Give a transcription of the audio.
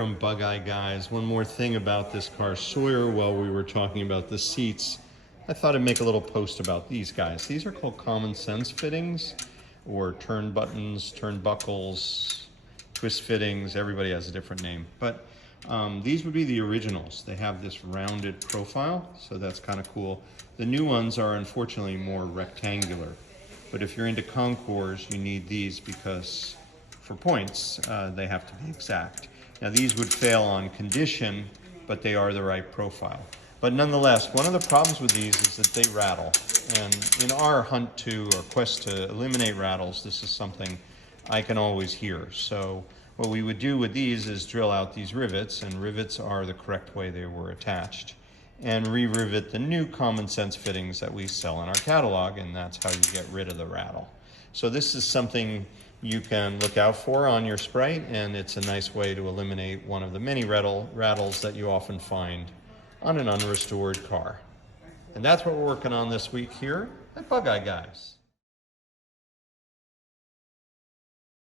from Bugeye Guys. One more thing about this car, Sawyer, while we were talking about the seats, I thought I'd make a little post about these guys. These are called common sense fittings, or turn buttons, turnbuckles, twist fittings. Everybody has a different name. But these would be the originals. They have this rounded profile, so that's kind of cool. The new ones are unfortunately more rectangular. But if you're into concours, you need these because for points, they have to be exact. Now these would fail on condition, but they are the right profile. But nonetheless, one of the problems with these is that they rattle. And in our hunt to, or quest to eliminate rattles, this is something I can always hear. So what we would do with these is drill out these rivets, and rivets are the correct way they were attached, and re-rivet the new common sense fittings that we sell in our catalog, and that's how you get rid of the rattle. So this is something you can look out for on your Sprite, and it's a nice way to eliminate one of the many rattles that you often find on an unrestored car. And that's what we're working on this week here at Bugeye Guys.